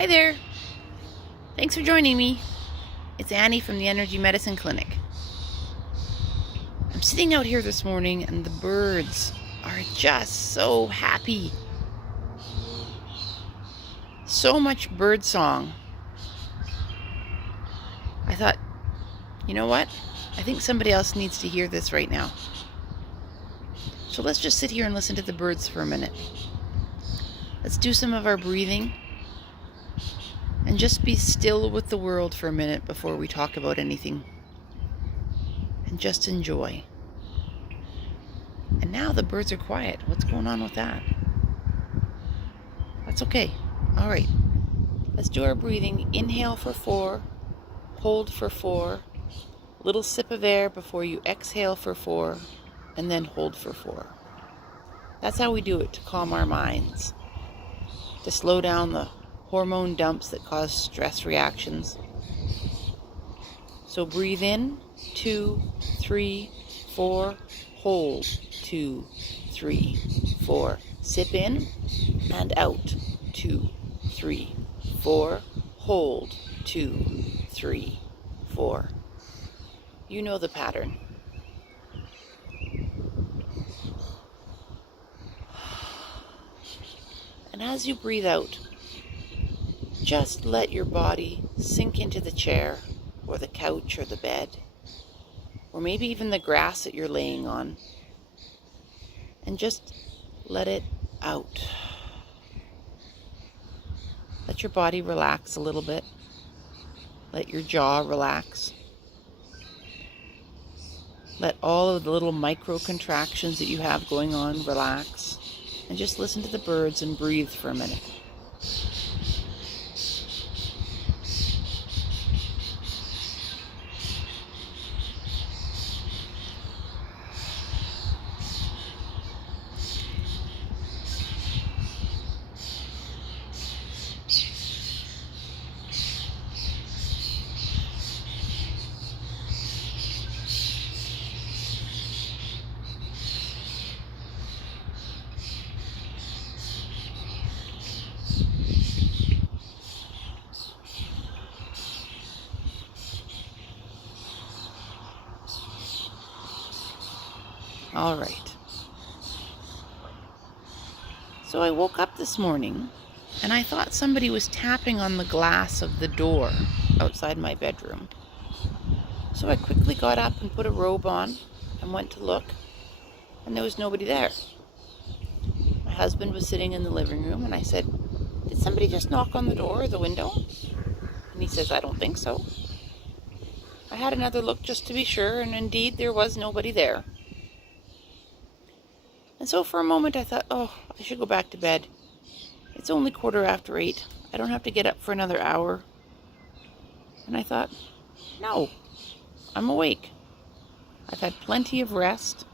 Hi there. Thanks for joining me. It's Annie from the Energy Medicine Clinic. I'm sitting out here this morning and the birds are just so happy. So much bird song. I thought, you know what? I think somebody else needs to hear this right now. So let's just sit here and listen to the birds for a minute. Let's do some of our breathing. And just be still with the world for a minute before we talk about anything. And just enjoy. And now the birds are quiet. What's going on with that? That's okay. All right. Let's do our breathing. Inhale for 4. Hold for 4. Little sip of air before you exhale for 4. And then hold for 4. That's how we do it to calm our minds. To slow down the hormone dumps that cause stress reactions. So breathe in, 2, 3, 4, hold, 2, 3, 4. Sip in and out, 2, 3, 4, hold, 2, 3, 4. You know the pattern. And as you breathe out, just let your body sink into the chair or the couch or the bed, or maybe even the grass that you're laying on, and just let it out. Let your body relax a little bit. Let your jaw relax. Let all of the little micro contractions that you have going on relax, and just listen to the birds and breathe for a minute. All right. So I woke up this morning and I thought somebody was tapping on the glass of the door outside my bedroom. So I quickly got up and put a robe on and went to look, and there was nobody there. My husband was sitting in the living room and I said, "Did somebody just knock on the door or the window?" And he says, "I don't think so." I had another look just to be sure, and indeed there was nobody there. And so for a moment I thought, I should go back to bed. It's only 8:15. I don't have to get up for another hour. And I thought, no, I'm awake. I've had plenty of rest.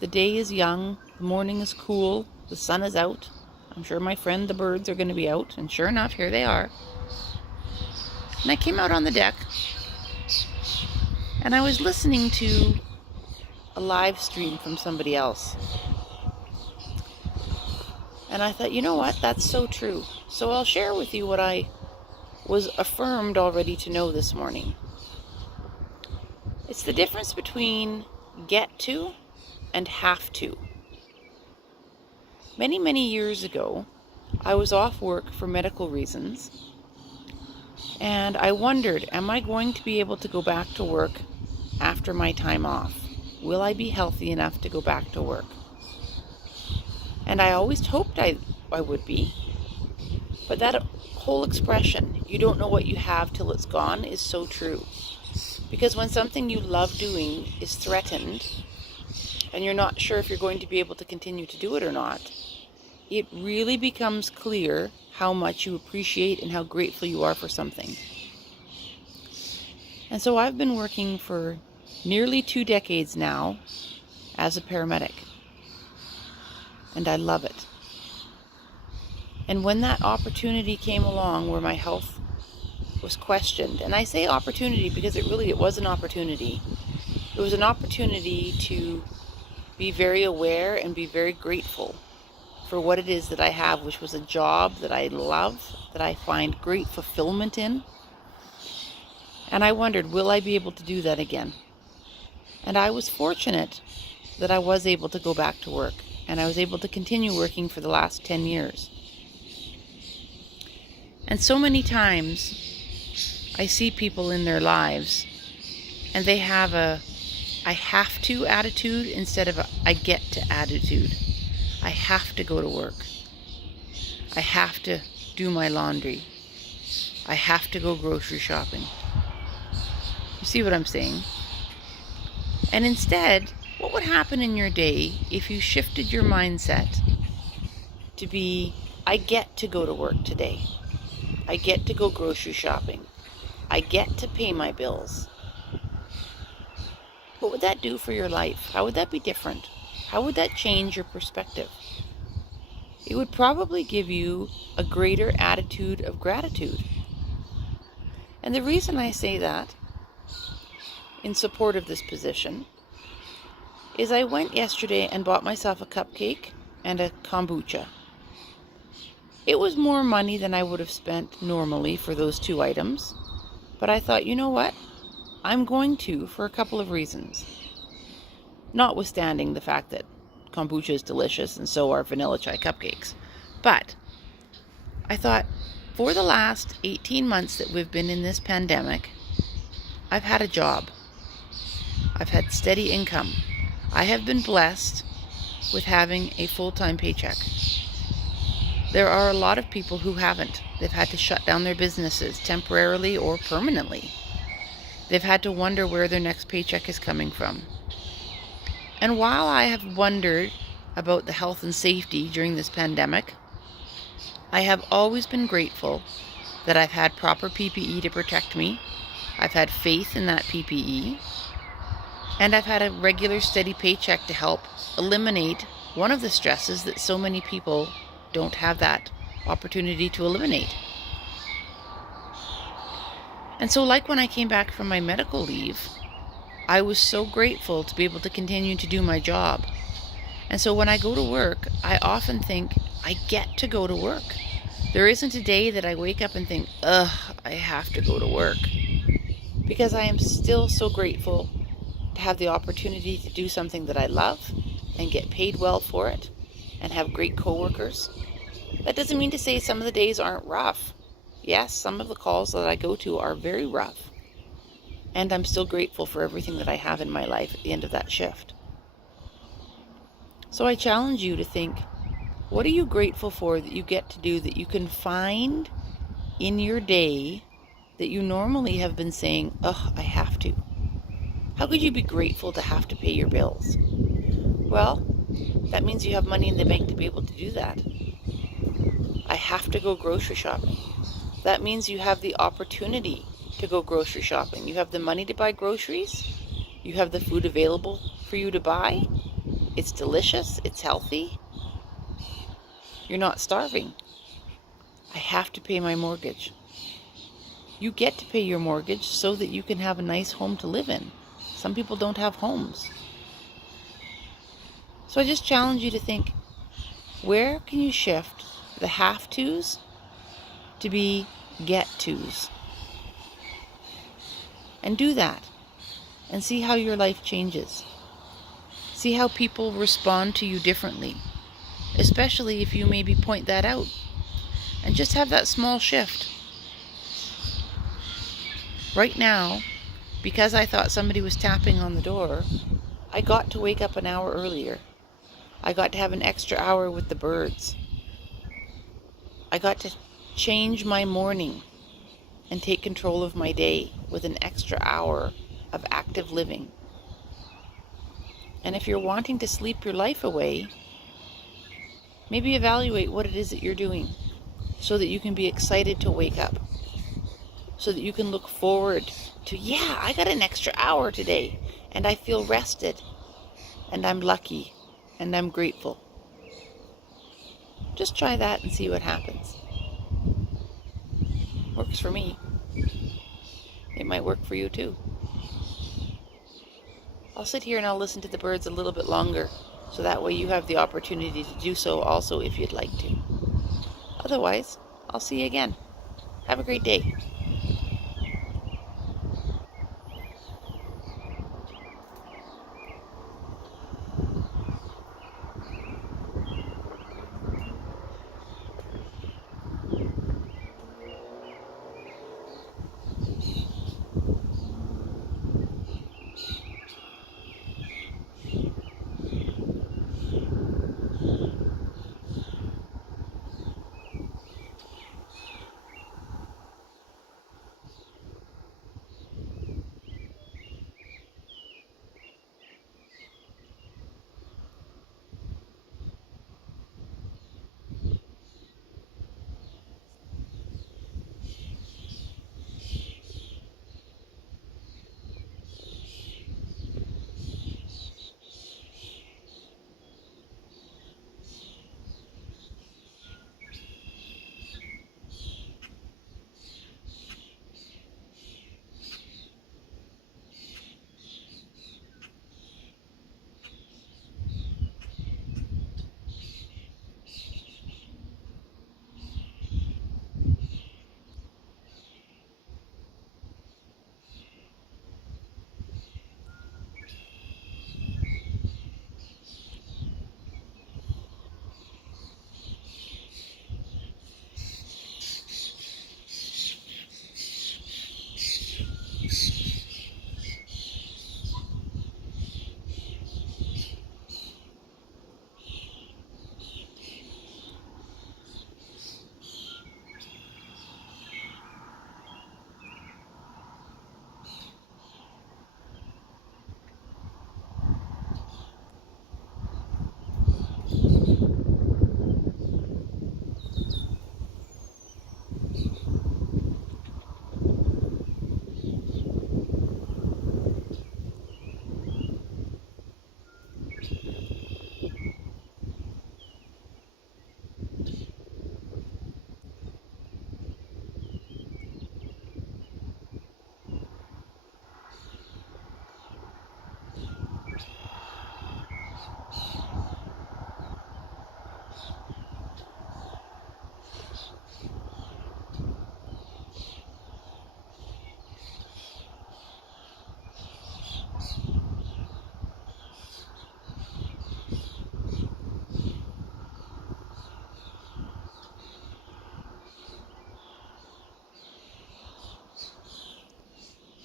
The day is young. The morning is cool. The sun is out. I'm sure my friend the birds are going to be out. And sure enough, here they are. And I came out on the deck. And I was listening to a live stream from somebody else. And I thought, you know what? That's so true. So I'll share with you what I was affirmed already to know this morning. It's the difference between get to and have to. Many, many years ago, I was off work for medical reasons. And I wondered, am I going to be able to go back to work after my time off? Will I be healthy enough to go back to work? And I always hoped I would be. But that whole expression, you don't know what you have till it's gone, is so true. Because when something you love doing is threatened, and you're not sure if you're going to be able to continue to do it or not, it really becomes clear how much you appreciate and how grateful you are for something. And so I've been working for nearly 2 decades now as a paramedic. And I love it. And when that opportunity came along where my health was questioned, and I say opportunity because it was an opportunity. It was an opportunity to be very aware and be very grateful for what it is that I have, which was a job that I love, that I find great fulfillment in. And I wondered, will I be able to do that again? And I was fortunate that I was able to go back to work, and I was able to continue working for the last 10 years. And so many times I see people in their lives and they have a I have to attitude instead of a I get to attitude. I have to go to work. I have to do my laundry. I have to go grocery shopping. You see what I'm saying? And instead, what would happen in your day if you shifted your mindset to be, I get to go to work today. I get to go grocery shopping. I get to pay my bills. What would that do for your life? How would that be different? How would that change your perspective? It would probably give you a greater attitude of gratitude. And the reason I say that in support of this position is I went yesterday and bought myself a cupcake and a kombucha. It was more money than I would have spent normally for those two items, but I thought, you know what? I'm going to for a couple of reasons. Notwithstanding the fact that kombucha is delicious and so are vanilla chai cupcakes. But I thought, for the last 18 months that we've been in this pandemic, I've had a job. I've had steady income. I have been blessed with having a full-time paycheck. There are a lot of people who haven't. They've had to shut down their businesses temporarily or permanently. They've had to wonder where their next paycheck is coming from. And while I have wondered about the health and safety during this pandemic, I have always been grateful that I've had proper PPE to protect me. I've had faith in that PPE. And I've had a regular steady paycheck to help eliminate one of the stresses that so many people don't have that opportunity to eliminate. And so, like when I came back from my medical leave, I was so grateful to be able to continue to do my job. And so when I go to work, I often think, I get to go to work. There isn't a day that I wake up and think, ugh, I have to go to work. Because I am still so grateful to have the opportunity to do something that I love and get paid well for it and have great coworkers. That doesn't mean to say some of the days aren't rough. Yes, some of the calls that I go to are very rough. And I'm still grateful for everything that I have in my life at the end of that shift. So I challenge you to think, what are you grateful for that you get to do, that you can find in your day that you normally have been saying, ugh, I have to? How could you be grateful to have to pay your bills? Well, that means you have money in the bank to be able to do that. I have to go grocery shopping. That means you have the opportunity to go grocery shopping. You have the money to buy groceries. You have the food available for you to buy. It's delicious. It's healthy. You're not starving. I have to pay my mortgage. You get to pay your mortgage so that you can have a nice home to live in. Some people don't have homes. So I just challenge you to think, where can you shift the have-tos to be get-tos? And do that. And see how your life changes. See how people respond to you differently. Especially if you maybe point that out. And just have that small shift. Right now, because I thought somebody was tapping on the door, I got to wake up an hour earlier. I got to have an extra hour with the birds. I got to change my morning and take control of my day with an extra hour of active living. And if you're wanting to sleep your life away, maybe evaluate what it is that you're doing so that you can be excited to wake up. So that you can look forward to, yeah, I got an extra hour today and I feel rested and I'm lucky and I'm grateful. Just try that and see what happens. Works for me. It might work for you too. I'll sit here and I'll listen to the birds a little bit longer So that way you have the opportunity to do so also if you'd like to. Otherwise, I'll see you again. Have a great day.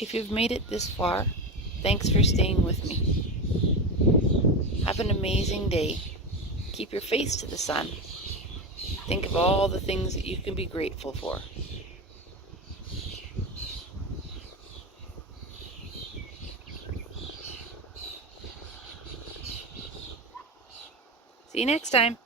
If you've made it this far, thanks for staying with me. Have an amazing day. Keep your face to the sun. Think of all the things that you can be grateful for. See you next time.